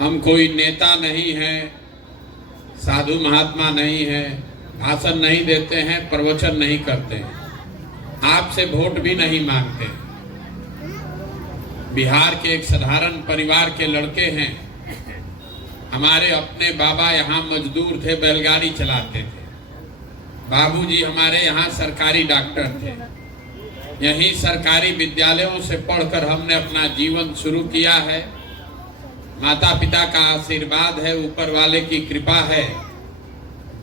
हम कोई नेता नहीं हैं, साधु महात्मा नहीं हैं, भाषण नहीं देते हैं, प्रवचन नहीं करते हैं, आपसे वोट भी नहीं मांगते। बिहार के एक साधारण परिवार के लड़के हैं। हमारे अपने बाबा यहाँ मजदूर थे, बैलगाड़ी चलाते थे। बाबूजी हमारे यहाँ सरकारी डॉक्टर थे। यहीं सरकारी विद्यालयों से पढ़कर हमने अपना जीवन शुरू किया है। माता पिता का आशीर्वाद है, ऊपर वाले की कृपा है,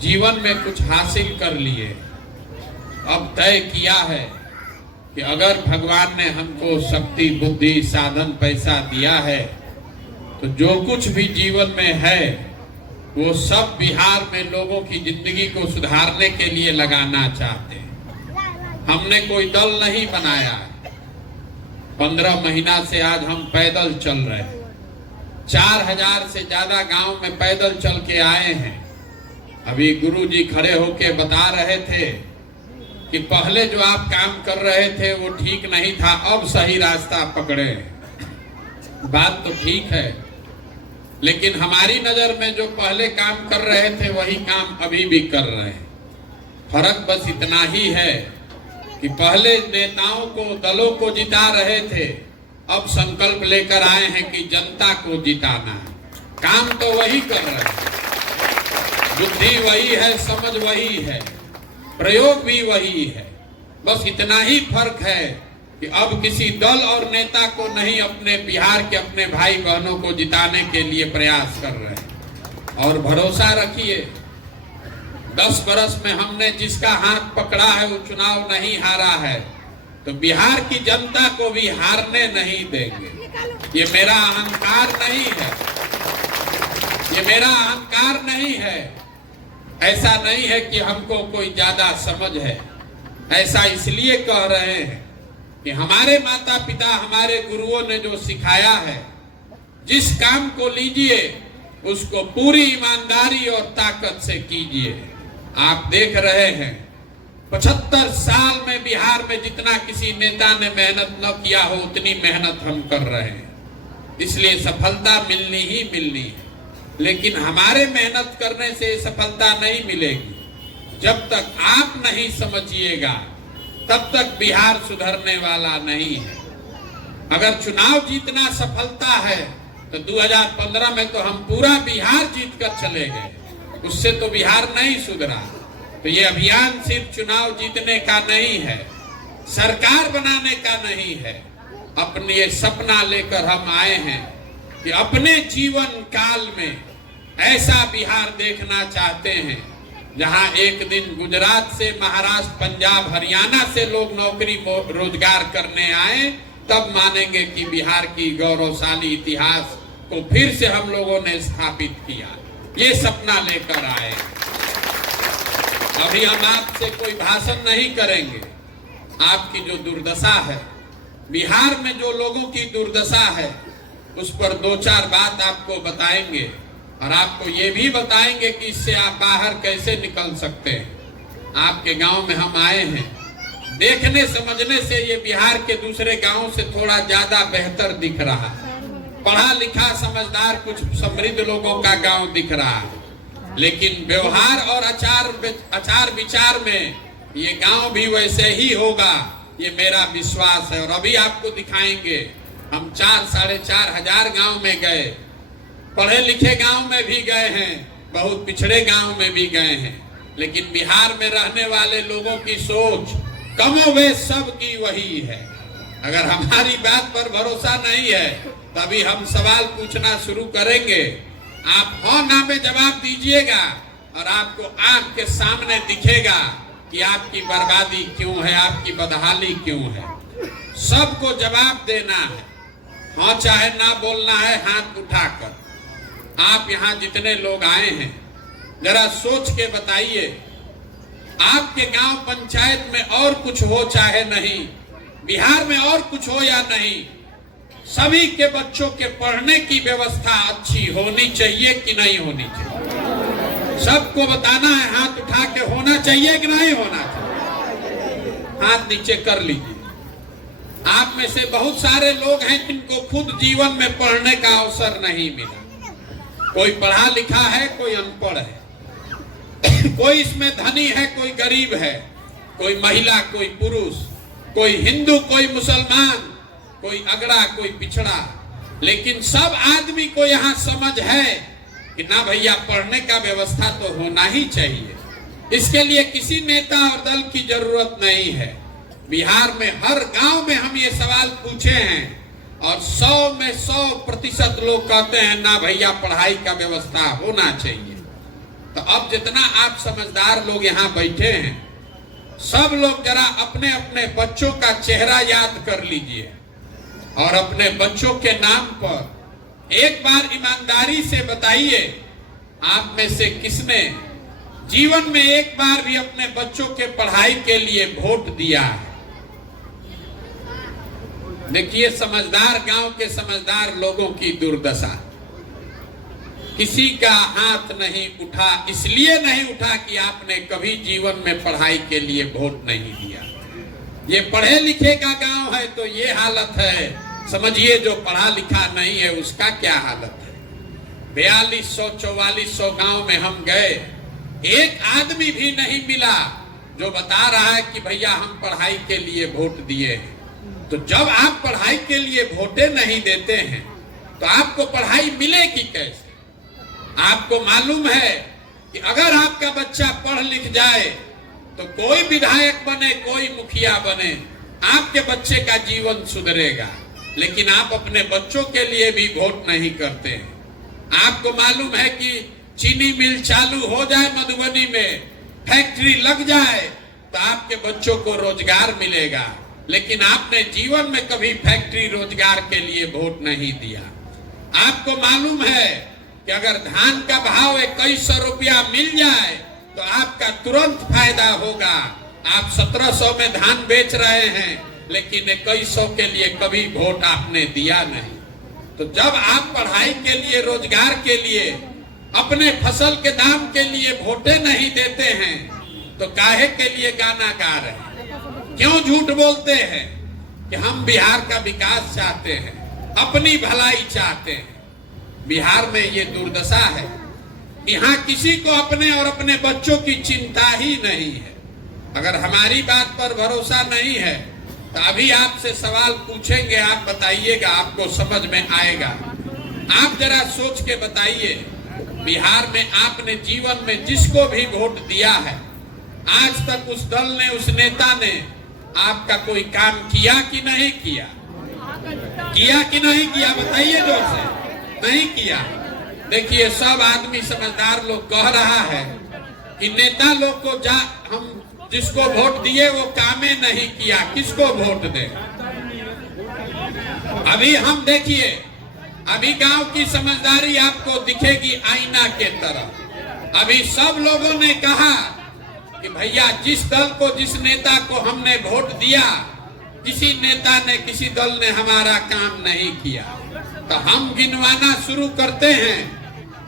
जीवन में कुछ हासिल कर लिए। अब तय किया है कि अगर भगवान ने हमको शक्ति, बुद्धि, साधन, पैसा दिया है तो जो कुछ भी जीवन में है वो सब बिहार में लोगों की जिंदगी को सुधारने के लिए लगाना चाहते हैं। हमने कोई दल नहीं बनाया। 15 महीना से आज हम पैदल चल रहे हैं। 4000 से ज्यादा गांव में पैदल चल के आए हैं। अभी गुरुजी खड़े होके बता रहे थे कि पहले जो आप काम कर रहे थे वो ठीक नहीं था, अब सही रास्ता पकड़े। बात तो ठीक है, लेकिन हमारी नजर में जो पहले काम कर रहे थे वही काम अभी भी कर रहे हैं। फर्क बस इतना ही है कि पहले नेताओं को, दलों को जिता रहे थे, अब संकल्प लेकर आए हैं कि जनता को जिताना है। काम तो वही कर रहे हैं, बुद्धि वही है, समझ वही है, प्रयोग भी वही है। बस इतना ही फर्क है कि अब किसी दल और नेता को नहीं, अपने बिहार के अपने भाई बहनों को जिताने के लिए प्रयास कर रहे हैं। और भरोसा रखिए, 10 बरस में हमने जिसका हाथ पकड़ा है वो चुनाव नहीं हारा है, तो बिहार की जनता को भी हारने नहीं देंगे। ये मेरा अहंकार नहीं है, ये मेरा अहंकार नहीं है। ऐसा नहीं है कि हमको कोई ज्यादा समझ है। ऐसा इसलिए कह रहे हैं कि हमारे माता पिता, हमारे गुरुओं ने जो सिखाया है, जिस काम को लीजिए उसको पूरी ईमानदारी और ताकत से कीजिए। आप देख रहे हैं 75 साल में बिहार में जितना किसी नेता ने मेहनत न किया हो उतनी मेहनत हम कर रहे हैं। इसलिए सफलता मिलनी ही मिलनी है, लेकिन हमारे मेहनत करने से सफलता नहीं मिलेगी। जब तक आप नहीं समझिएगा तब तक बिहार सुधरने वाला नहीं है। अगर चुनाव जीतना सफलता है तो 2015 में तो हम पूरा बिहार जीतकर चले गए, उससे तो बिहार नहीं सुधरा। तो ये अभियान सिर्फ चुनाव जीतने का नहीं है, सरकार बनाने का नहीं है। अपने ये सपना लेकर हम आए हैं कि अपने जीवन काल में ऐसा बिहार देखना चाहते हैं जहां एक दिन गुजरात से, महाराष्ट्र, पंजाब, हरियाणा से लोग नौकरी रोजगार करने आए, तब मानेंगे कि बिहार की गौरवशाली इतिहास को फिर से हम लोगों ने स्थापित किया। ये सपना लेकर आए। अभी हम आपसे कोई भाषण नहीं करेंगे। आपकी जो दुर्दशा है, बिहार में जो लोगों की दुर्दशा है, उस पर 2-4 बात आपको बताएंगे और आपको ये भी बताएंगे कि इससे आप बाहर कैसे निकल सकते हैं। आपके गांव में हम आए हैं, देखने समझने से ये बिहार के दूसरे गांवों से थोड़ा ज्यादा बेहतर दिख रहा है। पढ़ा लिखा, समझदार, कुछ समृद्ध लोगों का गांव दिख रहा है, लेकिन व्यवहार और आचार विचार में ये गांव भी वैसे ही होगा, ये मेरा विश्वास है। और अभी आपको दिखाएंगे। हम 4-4.5 हजार गांव में गए, पढ़े लिखे गांव में भी गए हैं, बहुत पिछड़े गांव में भी गए हैं, लेकिन बिहार में रहने वाले लोगों की सोच कमोबेश सबकी वही है। अगर हमारी बात पर भरोसा नहीं है तभी हम सवाल पूछना शुरू करेंगे। आप हाँ ना में जवाब दीजिएगा और आपको आंख के सामने दिखेगा कि आपकी बर्बादी क्यों है, आपकी बदहाली क्यों है। सबको जवाब देना है, हाँ चाहे ना बोलना है हाथ उठाकर। आप यहाँ जितने लोग आए हैं जरा सोच के बताइए, आपके गांव पंचायत में और कुछ हो चाहे नहीं, बिहार में और कुछ हो या नहीं, सभी के बच्चों के पढ़ने की व्यवस्था अच्छी होनी चाहिए कि नहीं होनी चाहिए? सबको बताना है, हाथ उठा के होना चाहिए कि नहीं होना चाहिए? हाथ नीचे कर लीजिए। आप में से बहुत सारे लोग हैं जिनको खुद जीवन में पढ़ने का अवसर नहीं मिला। कोई पढ़ा लिखा है, कोई अनपढ़ है, कोई इसमें धनी है, कोई गरीब है, कोई महिला, कोई पुरुष, कोई हिंदू, कोई मुसलमान, कोई अगड़ा, कोई पिछड़ा, लेकिन सब आदमी को यहाँ समझ है कि ना भैया पढ़ने का व्यवस्था तो होना ही चाहिए। इसके लिए किसी नेता और दल की जरूरत नहीं है। बिहार में हर गांव में हम ये सवाल पूछे हैं और 100 में 100% लोग कहते हैं ना भैया पढ़ाई का व्यवस्था होना चाहिए। तो अब जितना आप समझदार लोग यहाँ बैठे हैं, सब लोग जरा अपने अपने बच्चों का चेहरा याद कर लीजिए और अपने बच्चों के नाम पर एक बार ईमानदारी से बताइए, आप में से किसने जीवन में एक बार भी अपने बच्चों के पढ़ाई के लिए वोट दिया है? देखिए, समझदार गांव के समझदार लोगों की दुर्दशा। किसी का हाथ नहीं उठा, इसलिए नहीं उठा कि आपने कभी जीवन में पढ़ाई के लिए वोट नहीं दिया। ये पढ़े लिखे का गांव है तो ये हालत है, समझिए जो पढ़ा लिखा नहीं है उसका क्या हालत है। 4200-4400 गांव में हम गए, एक आदमी भी नहीं मिला जो बता रहा है कि भैया हम पढ़ाई के लिए वोट दिए हैं। तो जब आप पढ़ाई के लिए वोटे नहीं देते हैं तो आपको पढ़ाई मिलेगी कैसे? आपको मालूम है कि अगर आपका बच्चा पढ़ लिख जाए तो कोई विधायक बने, कोई मुखिया बने, आपके बच्चे का जीवन सुधरेगा, लेकिन आप अपने बच्चों के लिए भी वोट नहीं करते हैं। आपको मालूम है कि चीनी मिल चालू हो जाए मधुबनी में, फैक्ट्री लग जाए तो आपके बच्चों को रोजगार मिलेगा, लेकिन आपने जीवन में कभी फैक्ट्री रोजगार के लिए वोट नहीं दिया। आपको मालूम है कि अगर धान का भाव 2100 रुपया मिल जाए तो आपका तुरंत फायदा होगा। आप 1700 में धान बेच रहे हैं, लेकिन 2100 के लिए कभी वोट आपने दिया नहीं। तो जब आप पढ़ाई के लिए, रोजगार के लिए, अपने फसल के दाम के लिए वोटे नहीं देते हैं तो काहे के लिए गाना गा रहे हैं? क्यों झूठ बोलते हैं कि हम बिहार का विकास चाहते हैं, अपनी भलाई चाहते हैं? बिहार में ये दुर्दशा है, यहाँ किसी को अपने और अपने बच्चों की चिंता ही नहीं है। अगर हमारी बात पर भरोसा नहीं है तो अभी आपसे सवाल पूछेंगे, आप बताइएगा, आपको समझ में आएगा। आप जरा सोच के बताइए, बिहार में आपने जीवन में जिसको भी वोट दिया है, आज तक उस दल ने, उस नेता ने आपका कोई काम किया कि नहीं किया? किया कि नहीं किया? बताइए जोर से। नहीं किया। देखिए, सब आदमी समझदार लोग कह रहा है कि नेता लोग को हम जिसको वोट दिए वो कामे नहीं किया, किसको वोट दे? अभी हम देखिए, अभी गांव की समझदारी आपको दिखेगी आईना के तरह। अभी सब लोगों ने कहा कि भैया जिस दल को, जिस नेता को हमने वोट दिया, किसी नेता ने, किसी दल ने हमारा काम नहीं किया। तो हम गिनवाना शुरू करते हैं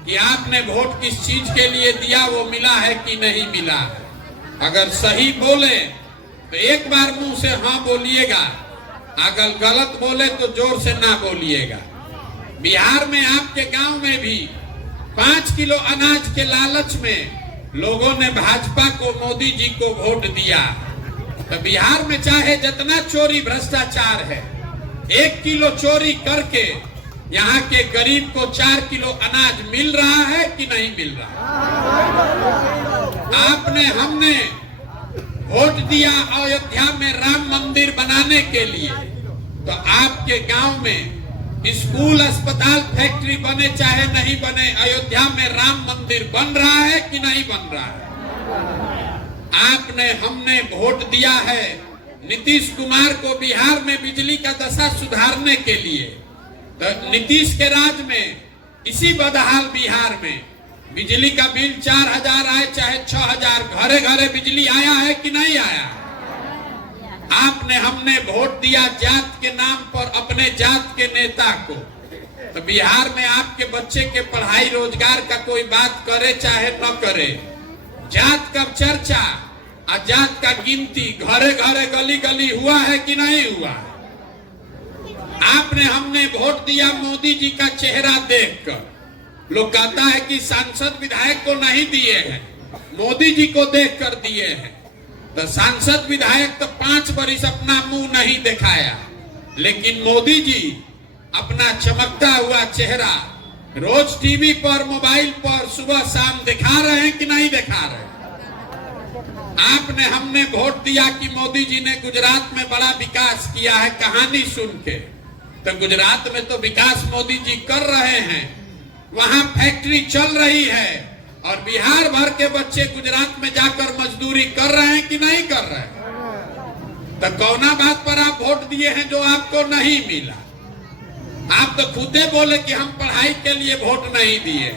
कि आपने वोट किस चीज के लिए दिया, वो मिला है कि नहीं मिला है। अगर सही बोले तो एक बार मुंह से हाँ बोलिएगा, अगर गलत बोले तो जोर से ना बोलिएगा। बिहार में आपके गांव में भी 5 किलो अनाज के लालच में लोगों ने भाजपा को, मोदी जी को वोट दिया। तो बिहार में चाहे जितना चोरी भ्रष्टाचार है, 1 किलो चोरी करके यहाँ के गरीब को 4 किलो अनाज मिल रहा है कि नहीं मिल रहा? आपने, हमने वोट दिया अयोध्या में राम मंदिर बनाने के लिए, तो आपके गांव में स्कूल, अस्पताल, फैक्ट्री बने चाहे नहीं बने, अयोध्या में राम मंदिर बन रहा है कि नहीं बन रहा है? आपने, हमने वोट दिया है नीतीश कुमार को बिहार में बिजली का दशा सुधारने के लिए। तो नीतीश के राज में इसी बदहाल बिहार में बिजली का बिल 4000 आए चाहे 6000, घरे घरे बिजली आया है कि नहीं आया? आपने, हमने वोट दिया जात के नाम पर अपने जात के नेता को। तो बिहार में आपके बच्चे के पढ़ाई रोजगार का कोई बात करे चाहे न करे, जात का चर्चा और जात का गिनती घरे घरे, गली गली हुआ है कि नहीं हुआ? आपने, हमने वोट दिया मोदी जी का चेहरा देखकर। लोग कहता है कि सांसद विधायक को नहीं दिए हैं, मोदी जी को देख कर दिए हैं। तो सांसद विधायक तो 5 वर्ष अपना मुंह नहीं दिखाया, लेकिन मोदी जी अपना चमकता हुआ चेहरा रोज टीवी पर, मोबाइल पर सुबह शाम दिखा रहे हैं कि नहीं दिखा रहे? आपने, हमने वोट दिया कि मोदी जी ने गुजरात में बड़ा विकास किया है, कहानी सुन के। तो गुजरात में तो विकास मोदी जी कर रहे हैं, वहां फैक्ट्री चल रही है, और बिहार भर के बच्चे गुजरात में जाकर मजदूरी कर रहे हैं कि नहीं कर रहे हैं? तो कौना बात पर आप वोट दिए हैं जो आपको नहीं मिला? आप तो खुदे बोले कि हम पढ़ाई के लिए वोट नहीं दिए,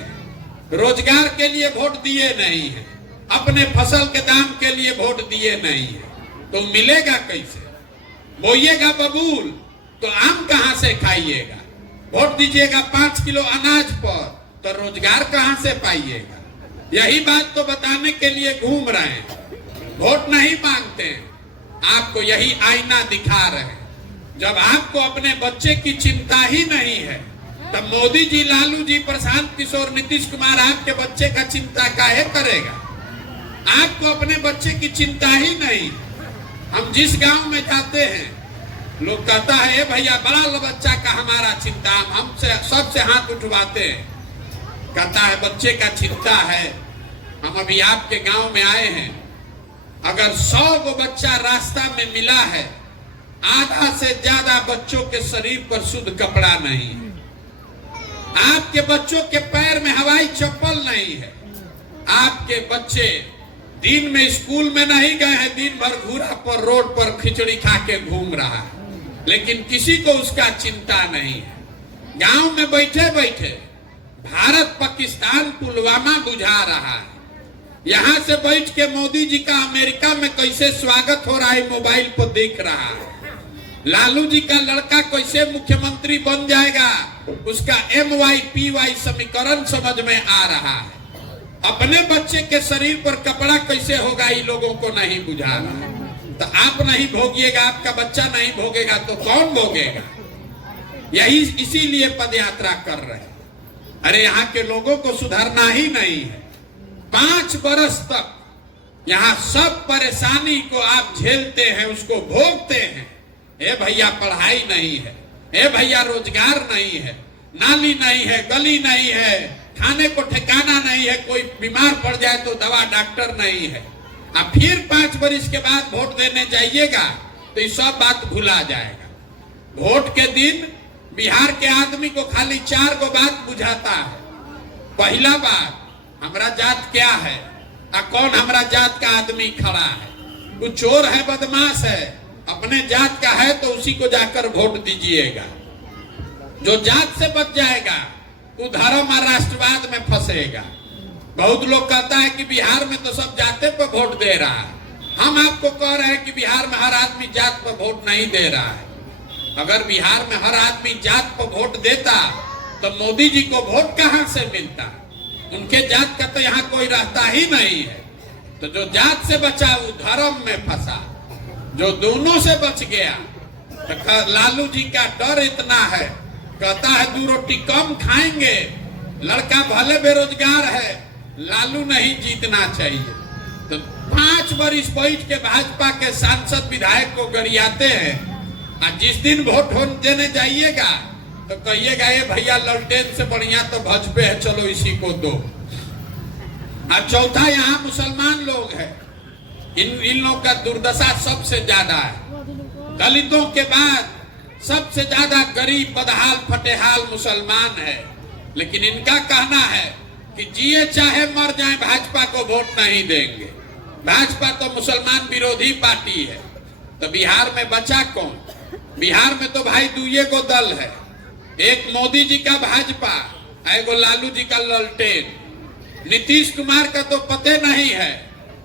रोजगार के लिए वोट दिए नहीं है, अपने फसल के दाम के लिए वोट दिए नहीं है। तो मिलेगा कैसे? बोइएगा बबूल तो आम कहां से खाइएगा? वोट दीजिएगा 5 किलो अनाज पर तो रोजगार कहां से पाइएगा? यही बात तो बताने के लिए घूम रहे हैं। वोट नहीं मांगते हैं, आपको यही आईना दिखा रहे हैं। जब आपको अपने बच्चे की चिंता ही नहीं है, तब मोदी जी, लालू जी, प्रशांत किशोर, नीतीश कुमार आपके बच्चे का चिंता काहे करेगा? आपको अपने बच्चे की चिंता ही नहीं। हम जिस गांव में जाते हैं, लोग कहता है भैया बड़ा बच्चा का हमारा चिंता, हमसे सबसे हाथ उठवाते हैं। कहता है बच्चे का चिंता है। हम अभी आपके गांव में आए हैं, अगर 100 गो बच्चा रास्ता में मिला है, आधा से ज्यादा बच्चों के शरीर पर शुद्ध कपड़ा नहीं है। आपके बच्चों के पैर में हवाई चप्पल नहीं है। आपके बच्चे दिन में स्कूल में नहीं गए हैं, दिन भर घूरा पर रोड पर खिचड़ी खा के घूम रहा है, लेकिन किसी को उसका चिंता नहीं है। गांव में बैठे बैठे भारत पाकिस्तान पुलवामा बुझा रहा है। यहां से बैठ के मोदी जी का अमेरिका में कैसे स्वागत हो रहा है मोबाइल पर देख रहा है। लालू जी का लड़का कैसे मुख्यमंत्री बन जाएगा, उसका MYPY समीकरण समझ में आ रहा है। अपने बच्चे के शरीर पर कपड़ा कैसे होगा, ये लोगों को नहीं बुझा रहा। तो आप नहीं भोगिएगा, आपका बच्चा नहीं भोगेगा तो कौन भोगेगा? यही इसीलिए पदयात्रा कर रहे हैं। अरे यहाँ के लोगों को सुधरना ही नहीं है। 5 बरस तक यहाँ सब परेशानी को आप झेलते हैं, उसको भोगते हैं। ए भैया पढ़ाई नहीं है, ए भैया रोजगार नहीं है, नाली नहीं है, गली नहीं है, खाने को ठिकाना नहीं है, कोई बीमार पड़ जाए तो दवा डॉक्टर नहीं है। अब फिर 5 वर्ष के बाद वोट देने जाइएगा तो ये सब बात भुला जाएगा। वोट के दिन बिहार के आदमी को खाली 4 गो बात बुझाता है। पहला बात, हमारा जात क्या है, कौन हमारा जात का आदमी खड़ा है। कुछ चोर है, बदमाश है, अपने जात का है तो उसी को जाकर वोट दीजिएगा। जो जात से बच जाएगा वो धर्म और राष्ट्रवाद में फंसेगा। बहुत लोग कहता है कि बिहार में तो सब जाते पर वोट दे रहा है। हम आपको कह रहे हैं कि बिहार में हर आदमी जात पर वोट नहीं दे रहा है। अगर बिहार में हर आदमी जात पर वोट देता तो मोदी जी को वोट कहां से मिलता? उनके जात का तो यहाँ कोई रहता ही नहीं है। तो जो जात से बचा वो धर्म में फंसा, जो दोनों से बच गया। तो लालू जी का डर इतना है, कहता है 2 रोटी कम खाएंगे, लड़का भले बेरोजगार है, लालू नहीं जीतना चाहिए। तो 5 वर्ष बैठ के भाजपा के सांसद विधायक को गरियाते हैं, और जिस दिन वोट देने जाइएगा तो कहिएगा ये भैया ललटेन से बढ़िया तो भाजपा है, चलो इसी को दो। और चौथा, यहाँ मुसलमान लोग हैं, इन लोगों का दुर्दशा सबसे ज्यादा है। दलितों के बाद सबसे ज्यादा गरीब, बदहाल, फटेहाल मुसलमान है। लेकिन इनका कहना है कि जिए चाहे मर जाए भाजपा को वोट नहीं देंगे। भाजपा तो मुसलमान विरोधी पार्टी है। तो बिहार में बचा कौन? बिहार में तो भाई 2 गो दल है, एक मोदी जी का भाजपा, एगो लालू जी का ललटेन। नीतीश कुमार का तो पते नहीं है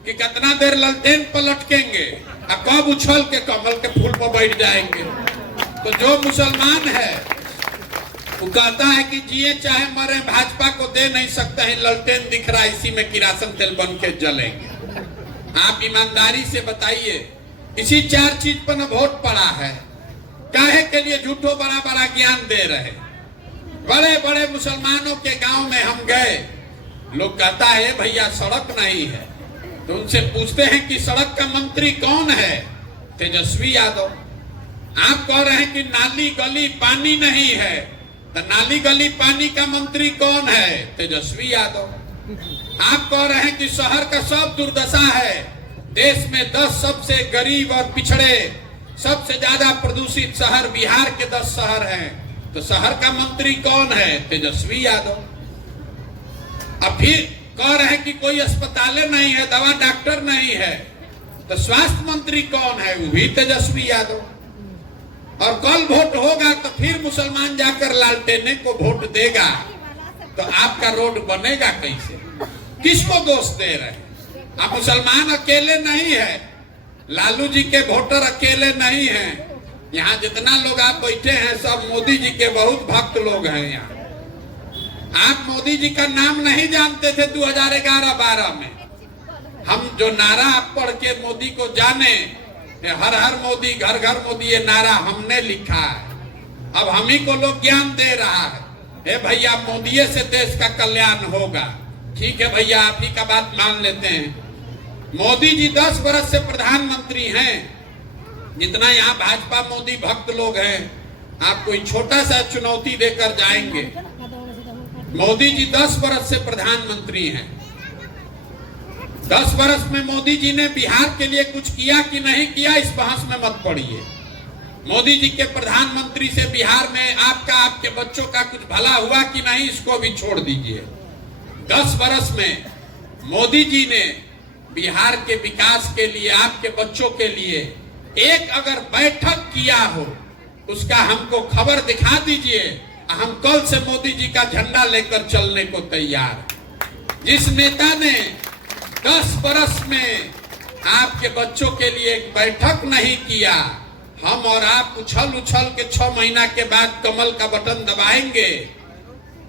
कि कितना देर ललटेन पर लटकेंगे और कब उछल के कमल के फूल पर बैठ जाएंगे। तो जो मुसलमान है वो कहता है कि जिए चाहे मरे भाजपा को दे नहीं सकता है, ललटेन दिख रहा है, इसी में किरासन तेल बन के जलेंगे। आप ईमानदारी से बताइए, इसी 4 चीज पर न वोट पड़ा है। काहे के लिए झूठो बड़ा बड़ा ज्ञान दे रहे। बड़े बड़े मुसलमानों के गांव में हम गए, लोग कहता है भैया सड़क नहीं है, तो उनसे पूछते हैं कि सड़क का मंत्री कौन है? तेजस्वी यादव। आप कह रहे हैं कि नाली गली पानी नहीं है, तो नाली गली पानी का मंत्री कौन है? तेजस्वी यादव। आप कह रहे हैं कि शहर का सब दुर्दशा है, देश में 10 सबसे गरीब और पिछड़े सबसे ज्यादा प्रदूषित शहर बिहार के 10 शहर हैं, तो शहर का मंत्री कौन है? तेजस्वी यादव। अब फिर कह रहे हैं कि कोई अस्पताल नहीं है, दवा डॉक्टर नहीं है, तो स्वास्थ्य मंत्री कौन है? वो भी तेजस्वी यादव। और कल वोट होगा तो फिर मुसलमान जाकर लालटेने को वोट देगा, तो आपका रोड बनेगा कैसे? किसको दोष दे रहे हैं? आप मुसलमान अकेले नहीं है, लालू जी के वोटर अकेले नहीं हैं, यहाँ जितना लोग आप बैठे हैं सब मोदी जी के बहुत भक्त लोग हैं। यहाँ आप मोदी जी का नाम नहीं जानते थे 2011-12 में, हम जो नारा आप पढ़ के मोदी को जाने, हर हर मोदी घर घर मोदी, ये नारा हमने लिखा है। अब हम ही को लोग ज्ञान दे रहा है, हे भैया मोदी से देश का कल्याण होगा। ठीक है भैया, आप ही का बात मान लेते हैं। मोदी जी 10 वर्ष से प्रधानमंत्री हैं, जितना यहाँ भाजपा मोदी भक्त लोग हैं, आप कोई छोटा सा चुनौती देकर जाएंगे। मोदी जी 10 वर्ष से प्रधानमंत्री हैं, 10 वर्ष में मोदी जी ने बिहार के लिए कुछ किया कि नहीं किया, इस बहस में मत पड़िए। मोदी जी के प्रधानमंत्री से बिहार में आपका, आपके बच्चों का कुछ भला हुआ कि नहीं, इसको भी छोड़ दीजिए। 10 वर्ष में मोदी जी ने बिहार के विकास के लिए, आपके बच्चों के लिए एक अगर बैठक किया हो, उसका हमको खबर दिखा दीजिए, हम कल से मोदी जी का झंडा लेकर चलने को तैयार। जिस नेता ने 10 वर्ष में आपके बच्चों के लिए एक बैठक नहीं किया, हम और आप उछल उछल के 6 महीना के बाद कमल का बटन दबाएंगे,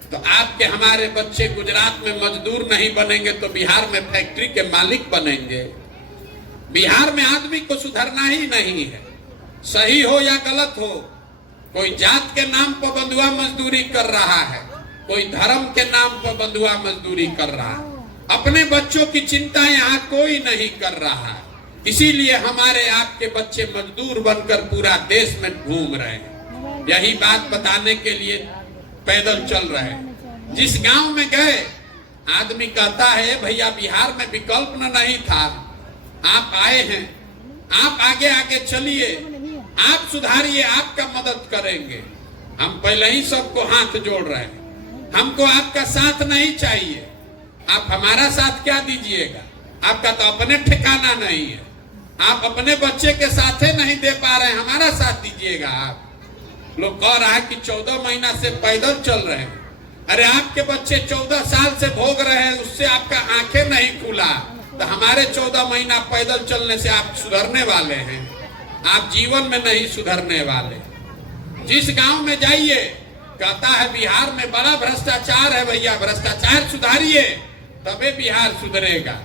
तो आपके हमारे बच्चे गुजरात में मजदूर नहीं बनेंगे तो बिहार में फैक्ट्री के मालिक बनेंगे। बिहार में आदमी को सुधरना ही नहीं है, सही हो या गलत हो। कोई जात के नाम पर बंधुआ मजदूरी कर रहा है, कोई धर्म के नाम पर बंधुआ मजदूरी कर रहा है, अपने बच्चों की चिंता यहाँ कोई नहीं कर रहा है। इसीलिए हमारे आपके बच्चे मजदूर बनकर पूरा देश में घूम रहे हैं। यही बात बताने के लिए पैदल चल रहे हैं। जिस गांव में गए, आदमी कहता है भैया बिहार में विकल्प नहीं था, आप आए हैं, आप आगे आगे चलिए, आप सुधारिए, आपका मदद करेंगे। हम पहले ही सबको हाथ जोड़ रहे हैं, हमको आपका साथ नहीं चाहिए। आप हमारा साथ क्या दीजिएगा? आपका तो अपने ठिकाना नहीं है, आप अपने बच्चे के साथ नहीं दे पा रहे हैं, हमारा साथ दीजिएगा। आप लोग कह रहा है कि 14 महीना से पैदल चल रहे हैं। अरे आपके बच्चे 14 साल से भोग रहे हैं, उससे आपका आंखें नहीं खुला, तो हमारे 14 महीना पैदल चलने से आप सुधरने वाले हैं? आप जीवन में नहीं सुधरने वाले। जिस गांव में जाइए, कहता है बिहार में बड़ा भ्रष्टाचार है। भैया भ्रष्टाचार सुधारिए, तबे बिहार सुधरेगा।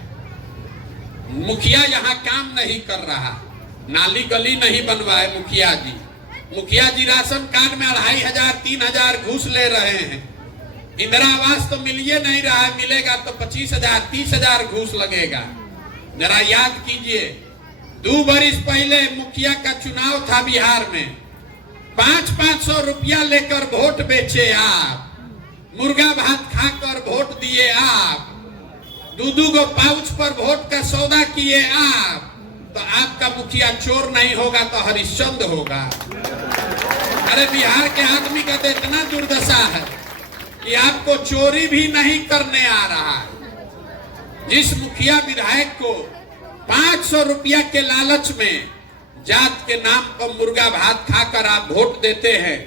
मुखिया यहाँ काम नहीं कर रहा, नाली गली नहीं बनवाए मुखिया जी। मुखिया जी राशन कार्ड में 2500 3000 घूस ले रहे हैं। इंदिरा आवास तो मिलिए नहीं रहा है, मिलेगा तो 25,000 30,000 घूस लगेगा। जरा याद कीजिए, 2 बरिस पहले मुखिया का चुनाव था बिहार में, 500 रुपया लेकर वोट बेचे आप, मुर्गा भात खाकर वोट दिए आप, 2 गो पाउच पर वोट का सौदा किए आप, तो आपका मुखिया चोर नहीं होगा तो हरिश्चंद्र होगा। अरे बिहार के आदमी का तो इतना दुर्दशा है कि आपको चोरी भी नहीं करने आ रहा है। जिस मुखिया विधायक को 500 रुपया के लालच में जात के नाम पर मुर्गा भात खाकर आप वोट देते हैं,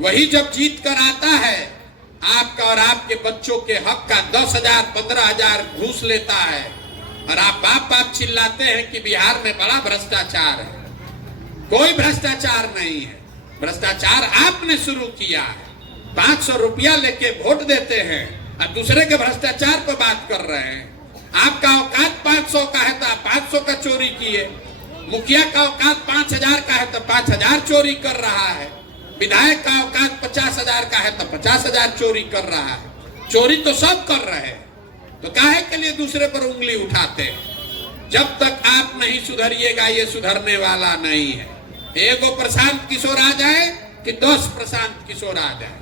वही जब जीत कर आता है, आपका और आपके बच्चों के हक का 10,000 15,000 घूस लेता है, और आप बाप बाप चिल्लाते हैं कि बिहार में बड़ा भ्रष्टाचार है। कोई भ्रष्टाचार नहीं है, भ्रष्टाचार आपने शुरू किया है। 500 रुपया लेके वोट देते हैं और दूसरे के भ्रष्टाचार पर बात कर रहे हैं। आपका औकात 500 का है तो आप 500 का चोरी किए, मुखिया का औकात 5,000 का है तो 5,000 चोरी कर रहा है। विधायक का औकात 50,000 का है तो 50,000 चोरी कर रहा है। चोरी तो सब कर रहे हैं, तो काहे के लिए दूसरे पर उंगली उठाते हैं? जब तक आप नहीं सुधरिएगा ये सुधरने वाला नहीं है। एगो प्रशांत किशोर आ जाए कि 10 प्रशांत किशोर आ जाए,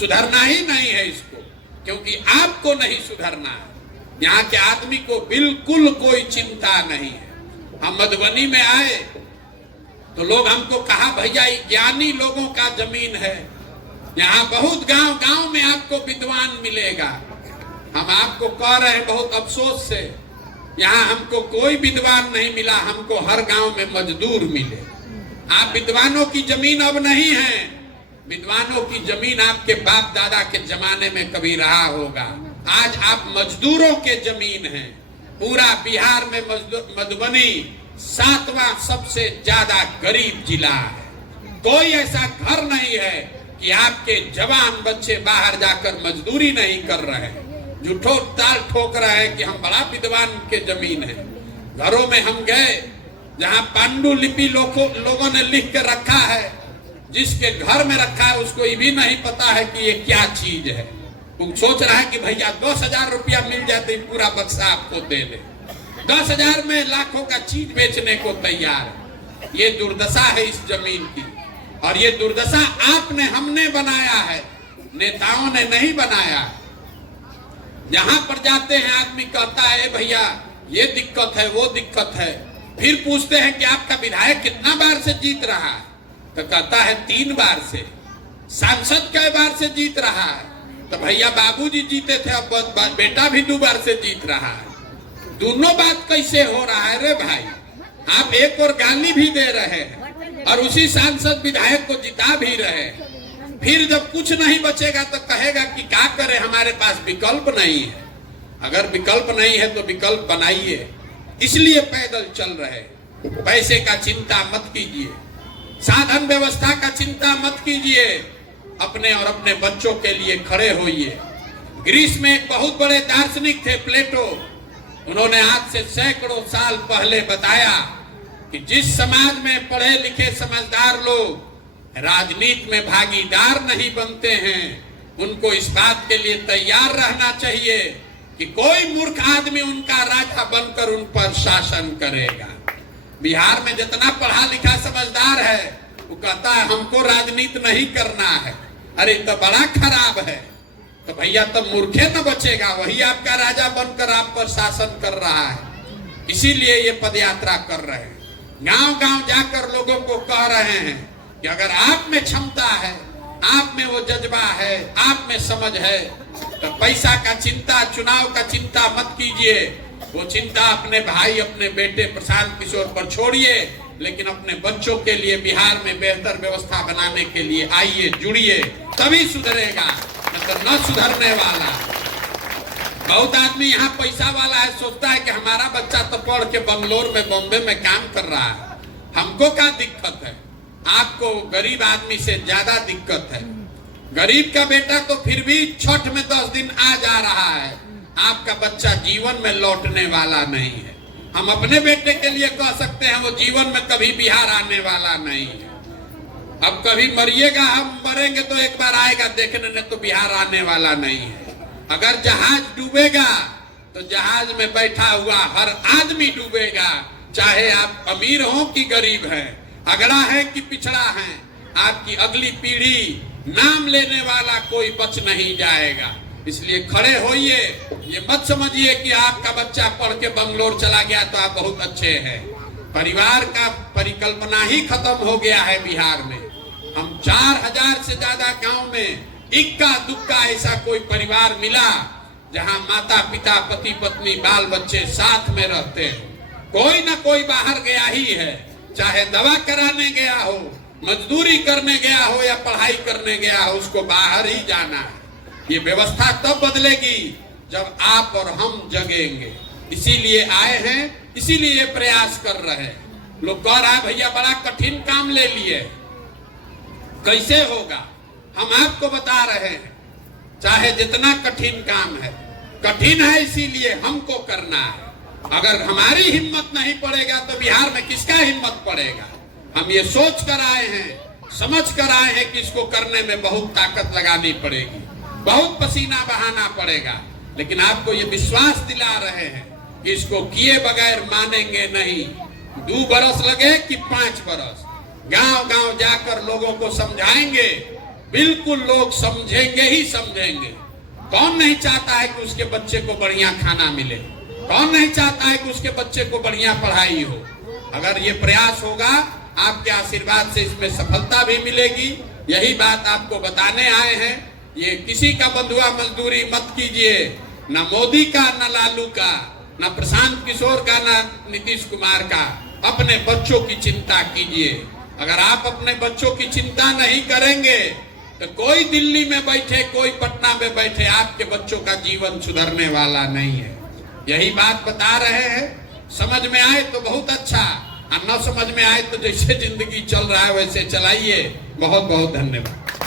सुधरना ही नहीं है इसको, क्योंकि आपको नहीं सुधरना है। यहाँ के आदमी को बिल्कुल कोई चिंता नहीं है। हम मधुबनी में आए तो लोग हमको कहा भैया ज्ञानी लोगों का जमीन है, यहाँ बहुत गांव गांव में आपको विद्वान मिलेगा। हम आपको कह रहे हैं बहुत अफसोस से, यहाँ हमको कोई विद्वान नहीं मिला, हमको हर गांव में मजदूर मिले। आप विद्वानों की जमीन अब नहीं है, विद्वानों की जमीन आपके बाप दादा के जमाने में कभी रहा होगा। आज आप मजदूरों के जमीन हैं। पूरा बिहार में मधुबनी 7वां सबसे ज्यादा गरीब जिला है। कोई ऐसा घर नहीं है कि आपके जवान बच्चे बाहर जाकर मजदूरी नहीं कर रहे हैं, झूठो ताल ठोक रहे हैं कि हम बड़ा विद्वान के जमीन है। घरों में हम गए जहां पांडुलिपि लोगों ने लिख के रखा है, जिसके घर में रखा है उसको ये भी नहीं पता है कि ये क्या चीज है। वो सोच रहा है कि भैया 10,000 रुपया मिल जाते पूरा बक्सा आपको दे दे। 10,000 में लाखों का चीज बेचने को तैयार है। ये दुर्दशा है इस जमीन की, और ये दुर्दशा आपने हमने बनाया है, नेताओं ने नहीं बनाया। जहां पर जाते हैं आदमी कहता है भैया ये दिक्कत है वो दिक्कत है, फिर पूछते हैं कि आपका विधायक कितना बार से जीत रहा है, तो कहता है 3 बार से। सांसद कई बार से जीत रहा है, तो भैया बाबूजी जीते थे, अब बेटा भी 2 बार से जीत रहा है। दोनों बात कैसे हो रहा है रे भाई? आप एक और गाली भी दे रहे हैं और उसी सांसद विधायक को जिता भी रहे हैं। फिर जब कुछ नहीं बचेगा तो कहेगा कि क्या करे, हमारे पास विकल्प नहीं है। अगर विकल्प नहीं है तो विकल्प बनाइए। इसलिए पैदल चल रहे। पैसे का चिंता मत कीजिए, साधन व्यवस्था का चिंता मत कीजिए, अपने और अपने बच्चों के लिए खड़े होइए। ग्रीस में एक बहुत बड़े दार्शनिक थे प्लेटो। उन्होंने आज से सैकड़ों साल पहले बताया कि जिस समाज में पढ़े लिखे समझदार लोग राजनीति में भागीदार नहीं बनते हैं, उनको इस बात के लिए तैयार रहना चाहिए कि कोई मूर्ख आदमी उनका राजा बनकर उन पर शासन करेगा। बिहार में जितना पढ़ा लिखा समझदार है वो कहता है हमको राजनीति नहीं करना है। अरे तो बड़ा खराब है, तो भैया तो मूर्खे न बचेगा, वही आपका राजा बनकर आप पर शासन कर रहा है। इसीलिए ये पदयात्रा कर रहे हैं, गांव गांव जाकर लोगों को कह रहे हैं कि अगर आप में क्षमता है, आप में वो जज्बा है, आप में समझ है, तो पैसा का चिंता, चुनाव का चिंता मत कीजिए। वो चिंता अपने भाई, अपने बेटे प्रशांत किशोर पर छोड़िए, लेकिन अपने बच्चों के लिए बिहार में बेहतर व्यवस्था बनाने के लिए आइए, जुड़िए, तभी सुधरेगा, तो न सुधरने वाला। बहुत आदमी यहाँ पैसा वाला है, सोचता है कि हमारा बच्चा तो पढ़ के बंगलोर में, बॉम्बे में काम कर रहा है, हमको क्या दिक्कत है? आपको गरीब आदमी से ज्यादा दिक्कत है। गरीब का बेटा तो फिर भी छठ में 10 दिन आ जा रहा है, आपका बच्चा जीवन में लौटने वाला नहीं है। हम अपने बेटे के लिए कह सकते हैं वो जीवन में कभी बिहार आने वाला नहीं है। अब कभी मरिएगा, हम मरेंगे तो एक बार आएगा देखने ने, तो बिहार आने वाला नहीं है। अगर जहाज डूबेगा तो जहाज में बैठा हुआ हर आदमी डूबेगा, चाहे आप अमीर हो कि गरीब है, अगड़ा है कि पिछड़ा है। आपकी अगली पीढ़ी, नाम लेने वाला कोई बच नहीं जाएगा। इसलिए खड़े होइए, ये मत समझिए कि आपका बच्चा पढ़ के बंगलोर चला गया तो आप बहुत अच्छे हैं। परिवार का परिकल्पना ही खत्म हो गया है बिहार में। हम 4000 से ज्यादा गांव में इक्का दुक्का ऐसा कोई परिवार मिला जहां माता पिता, पति पत्नी, बाल बच्चे साथ में रहते हैं। कोई ना कोई बाहर गया ही है, चाहे दवा कराने गया हो, मजदूरी करने गया हो या पढ़ाई करने गया हो, उसको बाहर ही जाना है। ये व्यवस्था तब बदलेगी जब आप और हम जगेंगे। इसीलिए आए हैं, इसीलिए प्रयास कर रहे हैं। लोग कह रहा है भैया बड़ा कठिन काम ले लिए, कैसे होगा? हम आपको बता रहे हैं, चाहे जितना कठिन काम है, कठिन है इसीलिए हमको करना है। अगर हमारी हिम्मत नहीं पड़ेगा तो बिहार में किसका हिम्मत पड़ेगा? हम ये सोच कर आए हैं समझ कर आए हैं कि इसको करने में बहुत ताकत लगानी पड़ेगी, बहुत पसीना बहाना पड़ेगा, लेकिन आपको ये विश्वास दिला रहे हैं कि इसको किए बगैर मानेंगे नहीं। 2 बरस लगे कि 5 बरस, गांव गांव जाकर लोगों को समझाएंगे, बिल्कुल लोग समझेंगे ही समझेंगे। कौन नहीं चाहता है कि उसके बच्चे को बढ़िया खाना मिले, कौन नहीं चाहता है कि उसके बच्चे को बढ़िया पढ़ाई हो। अगर ये प्रयास होगा, आपके आशीर्वाद से इसमें सफलता भी मिलेगी। यही बात आपको बताने आए हैं। ये किसी का बंधुआ मजदूरी मत कीजिए, न मोदी का, न लालू का, न प्रशांत किशोर का, न नीतीश कुमार का। अपने बच्चों की चिंता कीजिए। अगर आप अपने बच्चों की चिंता नहीं करेंगे तो कोई दिल्ली में बैठे, कोई पटना में बैठे, आपके बच्चों का जीवन सुधरने वाला नहीं है। यही बात बता रहे हैं। समझ में आए तो बहुत अच्छा, और न समझ में आए तो जैसे जिंदगी चल रहा है वैसे चलाइए। बहुत बहुत धन्यवाद।